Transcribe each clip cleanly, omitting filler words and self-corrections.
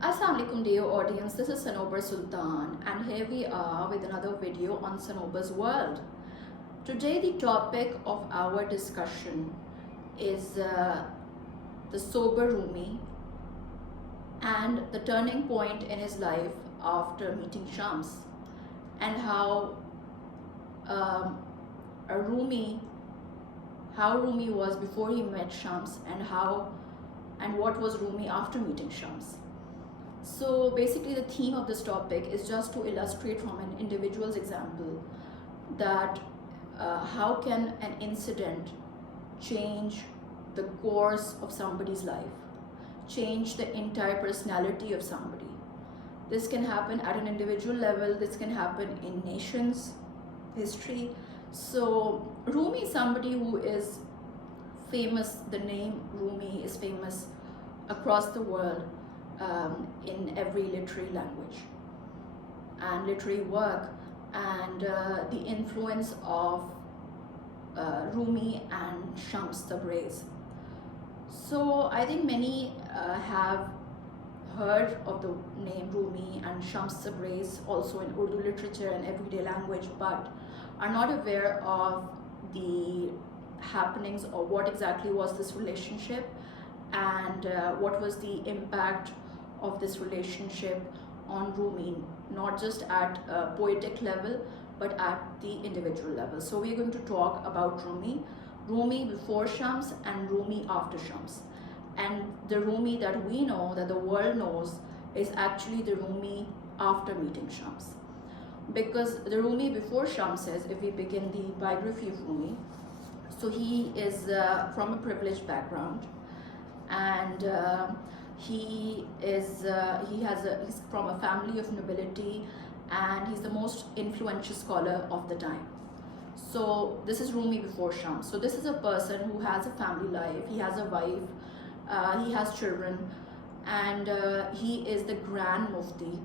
Assalamu alaikum dear audience, this is Sanobar Sultan and here we are with another video on Sanobar's World. Today the topic of our discussion is the sober Rumi and the turning point in his life after meeting Shams, and how um, a Rumi, how Rumi was before he met Shams, and what was Rumi after meeting Shams. So basically the theme of this topic is just to illustrate from an individual's example that how can an incident change the course of somebody's life, change the entire personality of somebody. This can happen at an individual level, this can happen in nations, history. So Rumi is somebody who is famous, the name Rumi is famous across the world. In every literary language and literary work, and the influence of Rumi and Shams Tabriz. So I think many have heard of the name Rumi and Shams Tabriz also in Urdu literature and everyday language, but are not aware of the happenings or what exactly was this relationship, and what was the impact of this relationship on Rumi, not just at a poetic level but at the individual level. So we're going to talk about Rumi before Shams and Rumi after Shams. And the Rumi that we know, that the world knows, is actually the Rumi after meeting Shams. Because the Rumi before Shams says, if we begin the biography of Rumi, so he is from a privileged background, and he's from a family of nobility, and he's the most influential scholar of the time. So this is Rumi before Shams. So this is a person who has a family life, he has a wife, he has children, and he is the Grand Mufti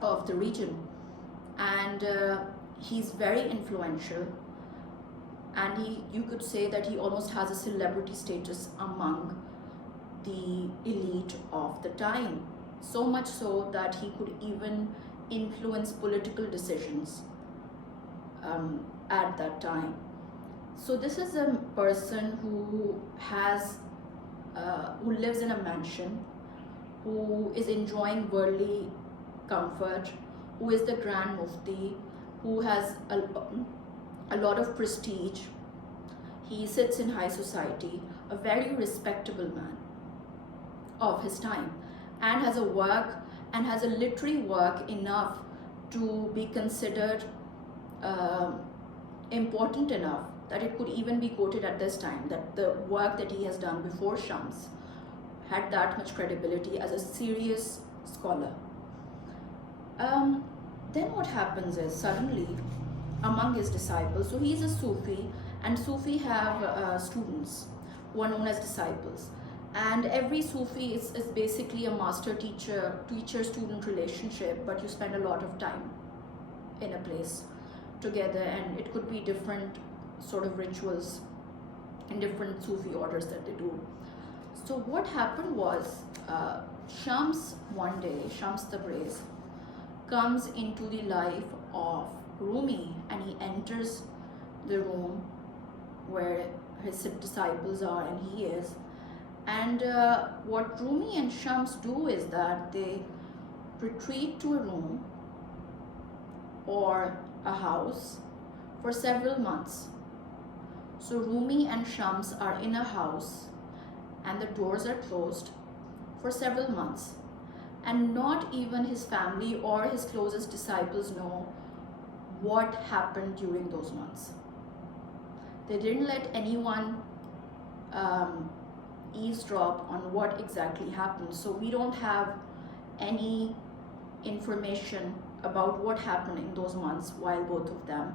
of the region, and he's very influential, and you could say that he almost has a celebrity status among the elite of the time, so much so that he could even influence political decisions at that time. So this is a person who lives in a mansion, who is enjoying worldly comfort, who is the Grand Mufti, who has a lot of prestige. He sits in high society, a very respectable man of his time, and has a work and has a literary work enough to be considered important enough that it could even be quoted at this time, that the work that he has done before Shams had that much credibility as a serious scholar. Then what happens is, suddenly among his disciples, so he's a Sufi, and Sufi have students who are known as disciples, and every Sufi is basically a teacher-student relationship, but you spend a lot of time in a place together, and it could be different sort of rituals in different Sufi orders that they do. So what happened was, Shams one day, Shams Tabriz, comes into the life of Rumi, and he enters the room where his disciples are and he is. And what Rumi and Shams do is that they retreat to a room or a house for several months. So Rumi and Shams are in a house and the doors are closed for several months, and not even his family or his closest disciples know what happened during those months. They didn't let anyone eavesdrop on what exactly happened. So we don't have any information about what happened in those months while both of them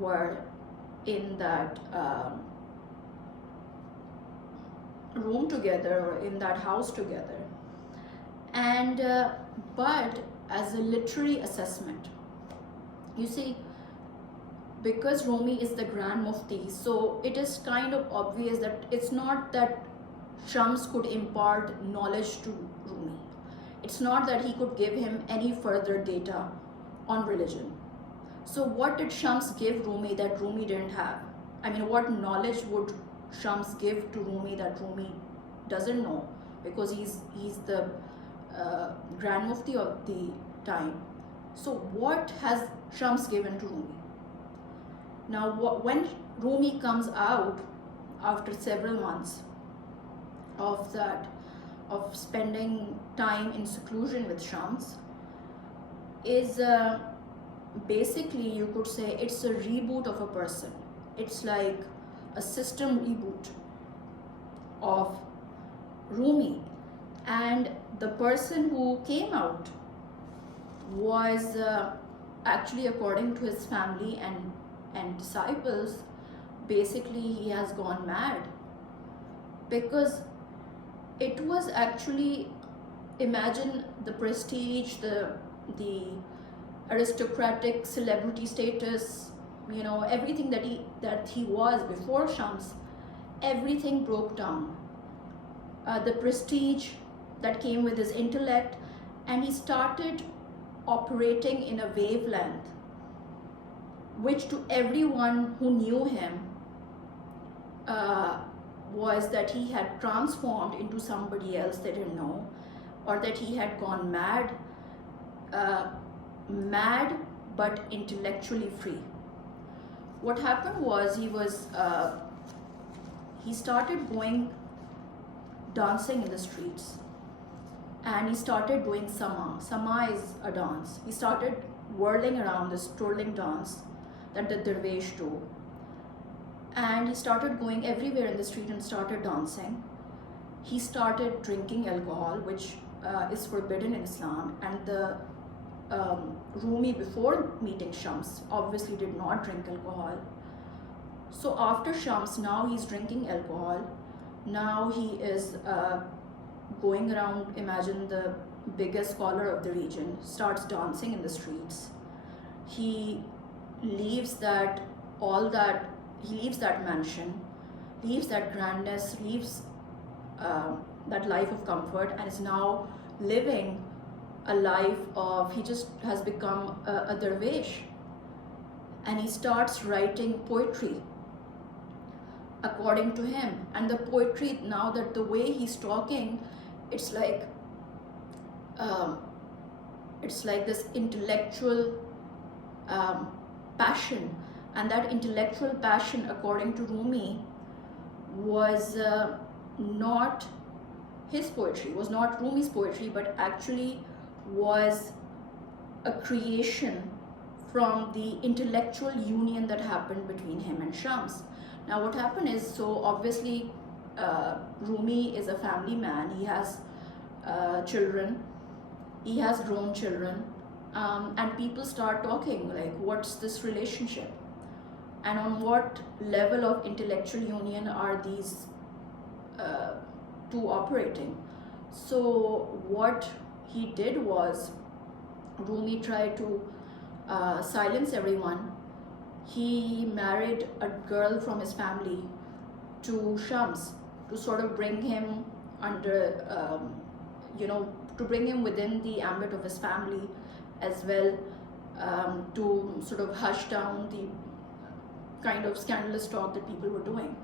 were in that room together or in that house together. And but as a literary assessment, you see, because Rumi is the Grand Mufti, so it is kind of obvious that it's not that Shams could impart knowledge to Rumi. It's not that he could give him any further data on religion. So what did Shams give Rumi that Rumi didn't have? I mean, what knowledge would Shams give to Rumi that Rumi doesn't know? Because he's the Grand Mufti of the time. So what has Shams given to Rumi? Now, when Rumi comes out after several months of spending time in seclusion with Shams, is basically, you could say, it's a reboot of a person. It's like a system reboot of Rumi. And the person who came out was actually, according to his family and disciples, basically he has gone mad, because it was actually, imagine the prestige, the aristocratic celebrity status, you know, everything that he was before Shams, everything broke down. The prestige that came with his intellect, and he started operating in a wavelength which to everyone who knew him was that he had transformed into somebody else they didn't know, or that he had gone mad, mad but intellectually free. What happened was he started going dancing in the streets, and he started doing sama. Sama is a dance. He started whirling around this twirling dance that the dervish do, and he started going everywhere in the street and started dancing. He started drinking alcohol, which is forbidden in Islam, and the Rumi, before meeting Shams, obviously did not drink alcohol. So after Shams, now he's drinking alcohol. Now he is going around, imagine the biggest scholar of the region, starts dancing in the streets. He leaves that mansion, leaves that grandness, leaves that life of comfort, and is now living a life of, he just has become a dervish, and he starts writing poetry according to him. And the poetry, now that the way he's talking, it's like this intellectual passion, and that intellectual passion, according to Rumi, was not his poetry, was not Rumi's poetry, but actually was a creation from the intellectual union that happened between him and Shams. Now what happened is, so obviously Rumi is a family man. He has children, he has grown children, and people start talking like, what's this relationship, and on what level of intellectual union are these two operating? So what he did was, Rumi tried to silence everyone. He married a girl from his family to Shams to sort of bring him under, to bring him within the ambit of his family as well, to sort of hush down the kind of scandalous talk that people were doing.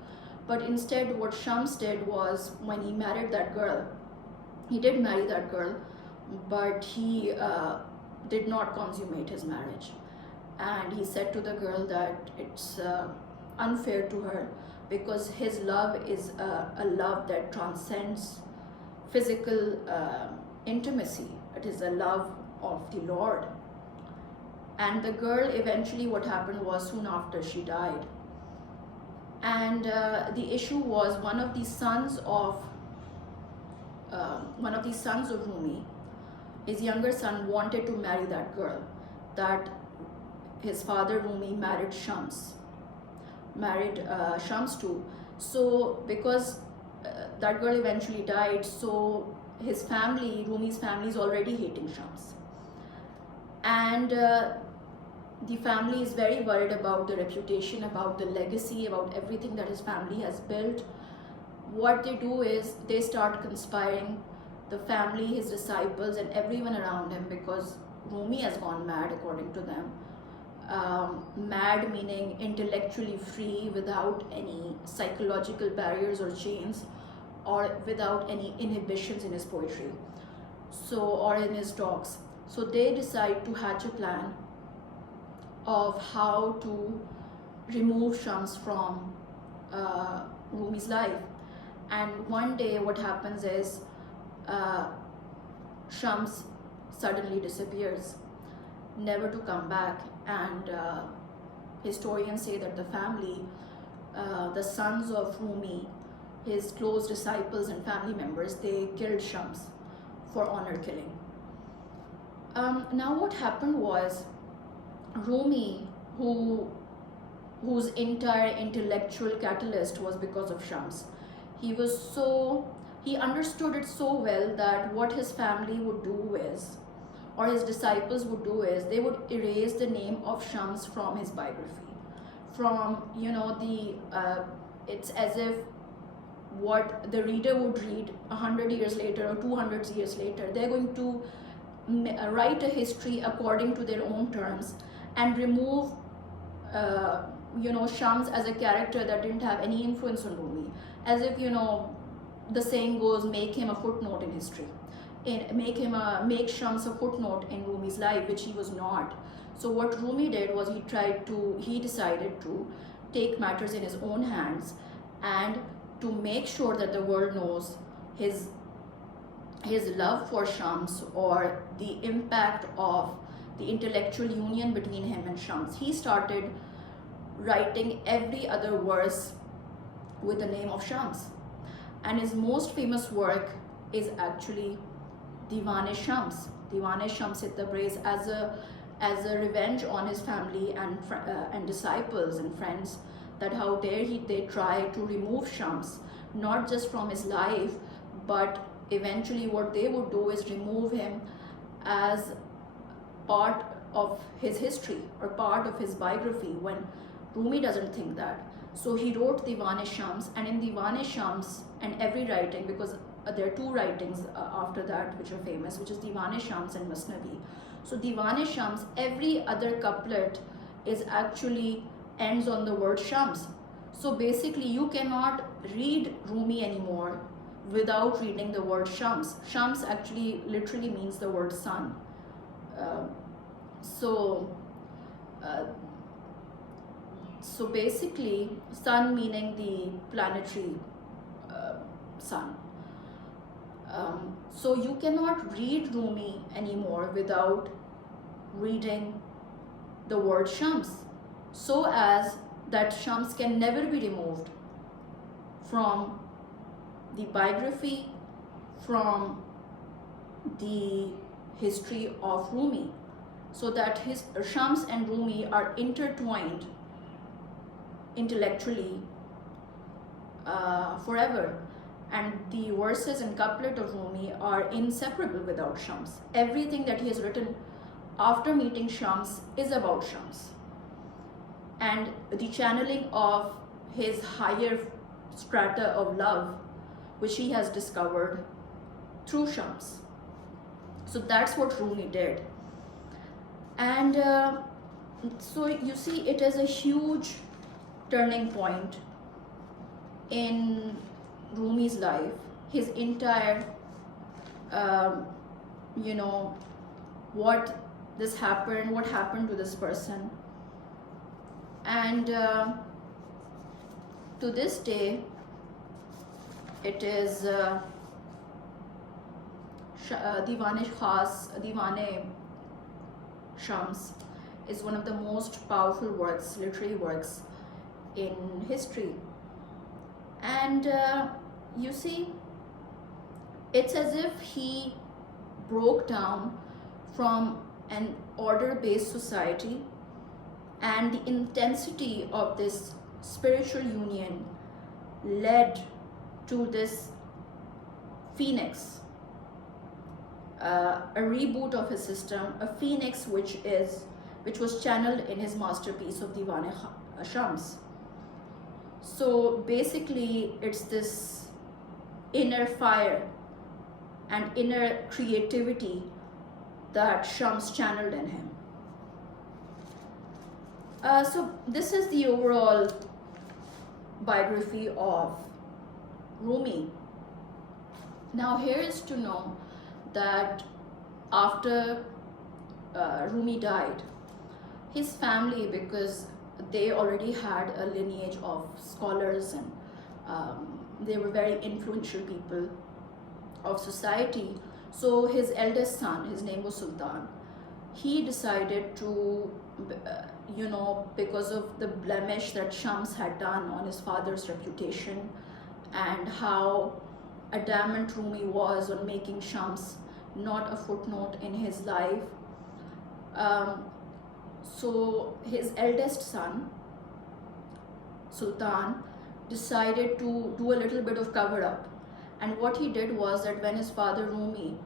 But instead, what Shams did was, when he married that girl, he did marry that girl, but he did not consummate his marriage. And he said to the girl that it's unfair to her, because his love is a love that transcends physical intimacy. It is a love of the Lord. And the girl, eventually what happened was, soon after, she died. And the issue was, one of the sons of Rumi, his younger son, wanted to marry that girl that his father Rumi married Shams to. So because that girl eventually died, so his family, Rumi's family, is already hating Shams, and the family is very worried about the reputation, about the legacy, about everything that his family has built. What they do is, they start conspiring the family, his disciples, and everyone around him, because Rumi has gone mad according to them. Mad meaning intellectually free, without any psychological barriers or chains, or without any inhibitions in his poetry, so, or in his talks. So they decide to hatch a plan of how to remove Shams from Rumi's life. And one day what happens is Shams suddenly disappears, never to come back. And historians say that the family, the sons of Rumi, his close disciples and family members, they killed Shams for honor killing. Now what happened was, Rumi, whose entire intellectual catalyst was because of Shams, he understood it so well that what his family would do is, or his disciples would do is, they would erase the name of Shams from his biography, from, you know, it's as if what the reader would read 100 years later or 200 years later, they're going to write a history according to their own terms and remove Shams as a character that didn't have any influence on Rumi, as if, the saying goes, make him a footnote in history, make Shams a footnote in Rumi's life, which he was not. So what Rumi did was, he decided to take matters in his own hands, and to make sure that the world knows his love for Shams, or the impact of the intellectual union between him and Shams. He started writing every other verse with the name of Shams, and his most famous work is actually Diwan-e Shams, Diwan-e Shams Tabriz, as a revenge on his family and disciples and friends, that how dare they try to remove Shams, not just from his life, but eventually what they would do is remove him as part of his history or part of his biography, when Rumi doesn't think that. So he wrote Diwan-e Shams, and in Diwan-e Shams, and every writing, because there are two writings after that which are famous, which is Diwan-e Shams and Masnavi. So Diwan-e Shams, every other couplet is actually ends on the word Shams. So basically you cannot read Rumi anymore without reading the word Shams. Shams actually literally means the word sun. So basically, sun meaning the planetary sun. So you cannot read Rumi anymore without reading the word Shams, so as that Shams can never be removed from the biography, from the history of Rumi, so that his Shams and Rumi are intertwined intellectually forever, and the verses and couplet of Rumi are inseparable without Shams. Everything that he has written after meeting Shams is about Shams and the channeling of his higher strata of love, which he has discovered through Shams. So that's what Rumi did. And so you see, it is a huge turning point in Rumi's life. His entire, what happened to this person. And to this day, it is Diwan-e Shams is one of the most powerful works, literary works in history. And you see, it's as if he broke down from an order-based society, and the intensity of this spiritual union led to this phoenix, a reboot of his system, a phoenix which was channeled in his masterpiece of Diwan-e Shams. So basically, it's this inner fire and inner creativity that Shams channeled in him. So this is the overall biography of Rumi. Now here is to know that after Rumi died, his family, because they already had a lineage of scholars and they were very influential people of society. So his eldest son, his name was Sultan, he decided to, because of the blemish that Shams had done on his father's reputation and how adamant Rumi was on making Shams not a footnote in his life. So his eldest son, Sultan, decided to do a little bit of cover up. And what he did was that when his father Rumi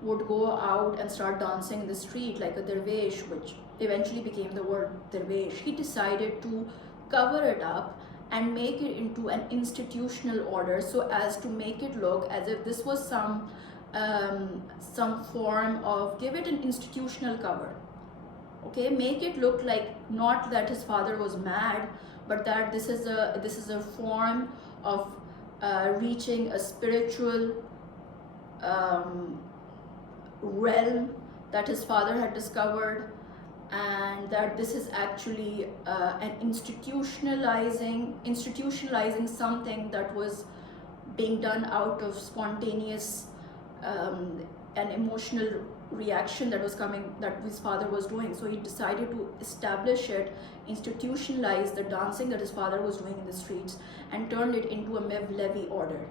would go out and start dancing in the street like a dervish, which eventually became the word dervish, he decided to cover it up and make it into an institutional order, so as to make it look as if this was some form of, give it an institutional cover. Okay, make it look like not that his father was mad, but that this is a form of reaching a spiritual realm that his father had discovered, and that this is actually an institutionalizing something that was being done out of spontaneous and emotional reaction that was coming, that his father was doing. So he decided to establish it, institutionalize the dancing that his father was doing in the streets, and turned it into a Mevlevi order,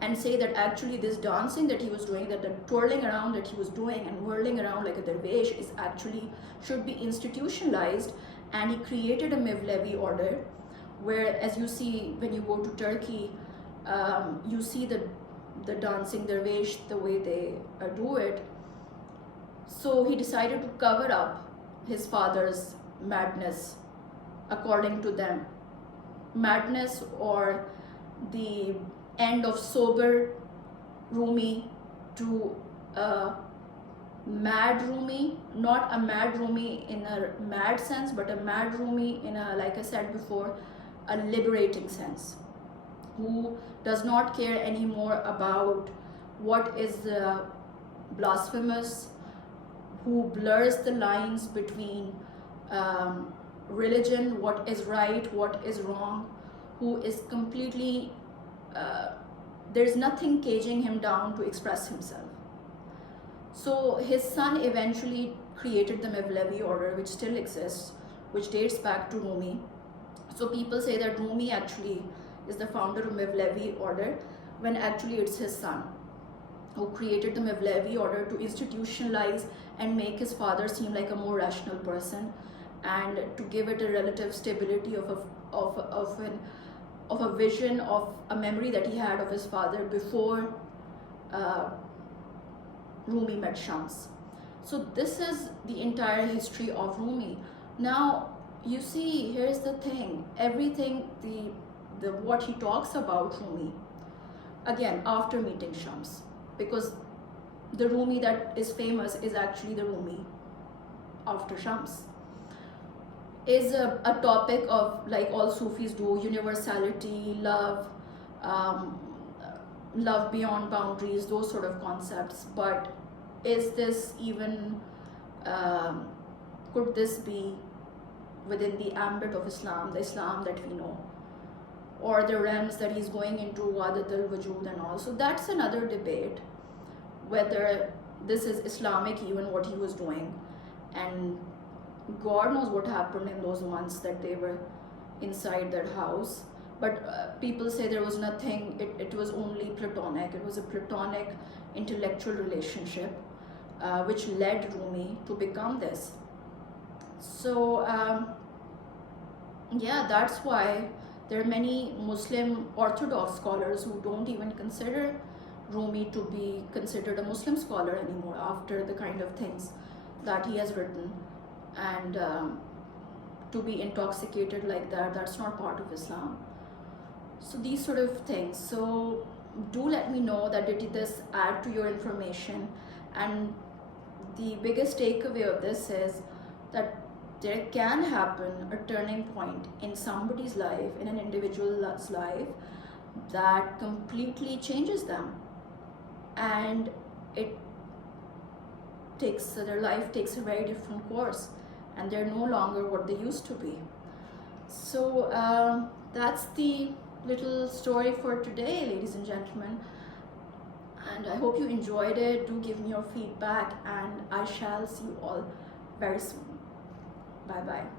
and say that actually this dancing that he was doing, that the twirling around that he was doing and whirling around like a dervish, is actually should be institutionalized. And he created a Mevlevi order, where, as you see when you go to Turkey, you see the dancing dervish, the way they do it. So he decided to cover up his father's madness, according to them. Madness, or the end of sober Rumi to a mad Rumi, not a mad Rumi in a mad sense, but a mad Rumi in a, like I said before, a liberating sense, who does not care anymore about what is blasphemous, who blurs the lines between religion, what is right, what is wrong, who is completely, there's nothing caging him down to express himself. So his son eventually created the Mevlevi order, which still exists, which dates back to Rumi. So people say that Rumi actually is the founder of Mevlevi order, when actually it's his son who created the Mevlevi order to institutionalize and make his father seem like a more rational person, and to give it a relative stability of a vision, of a memory that he had of his father before Rumi met Shams. So this is the entire history of Rumi. Now you see, here's the thing, everything, what he talks about Rumi, again after meeting Shams, because the Rumi that is famous is actually the Rumi after Shams, is a topic of, like all Sufis do, universality, love, love beyond boundaries, those sort of concepts. But is this even, could this be within the ambit of Islam, the Islam that we know, or the realms that he's going into, Wadat al-Wujud and all? So that's another debate, whether this is Islamic, even what he was doing, and God knows what happened in those months that they were inside that house. But people say there was nothing, it was only platonic. It was a platonic intellectual relationship which led Rumi to become this. So yeah, that's why there are many Muslim Orthodox scholars who don't even consider Rumi to be considered a Muslim scholar anymore after the kind of things that he has written. And to be intoxicated like that, that's not part of Islam. So these sort of things. So do let me know that did this add to your information. And the biggest takeaway of this is that there can happen a turning point in somebody's life, in an individual's life, that completely changes them, and it takes their life takes a very different course, and they're no longer what they used to be. So that's the little story for today, ladies and gentlemen, and I hope you enjoyed it. Do give me your feedback, and I shall see you all very soon. Bye bye.